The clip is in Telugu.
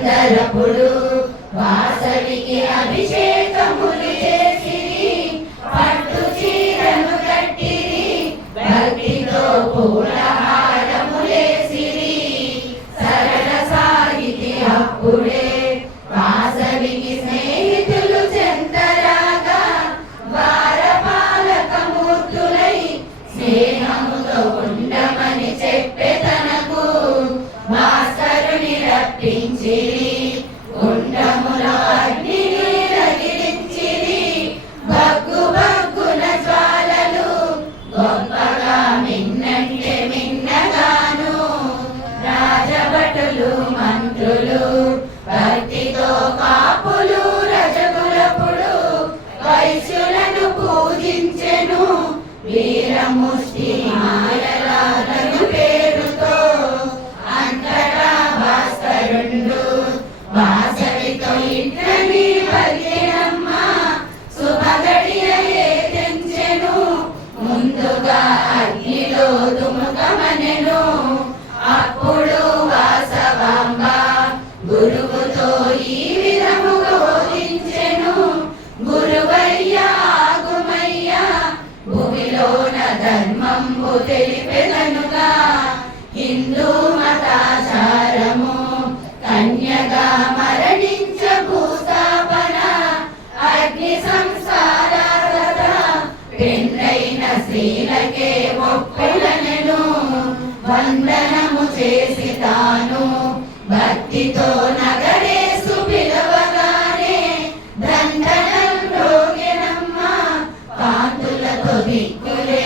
అందరపుడు వాసవికి అభిషేకములు చేసిరి. పట్టు చీరను కట్టిరి. భక్తితో పూలహారములేసిరి. సరళ సాగితి అప్పుడే భాస్కరుని రప్పించిరి అగ్నిని రగిలించిరి బగ్గు బగ్గున జ్వాలలు గొప్పగా మిన్నంటే మిన్నగాను. రాజభటులు మంత్రులు భక్తితో కాపులు రజగులపుడు వైశ్యులను పూజించెను. వీరముష్టి అగ్నిలో దుముకమనెను అప్పుడు వాసవాంబ గురువుతో ఈ విధముగా బోధించెను గురువయ్యా ఆగుమయ్యా భూమిలోన ధర్మంబు తెలిపెదనుగా. హిందూ మతాచారము కన్యగా మర అయిన స్త్రీలకే ఒప్పులనెను వందనము చేసి తాను. భక్తితో నగరేసు పిలవగానే దండనంలోనమ్మ కాంతులతో దిక్కులే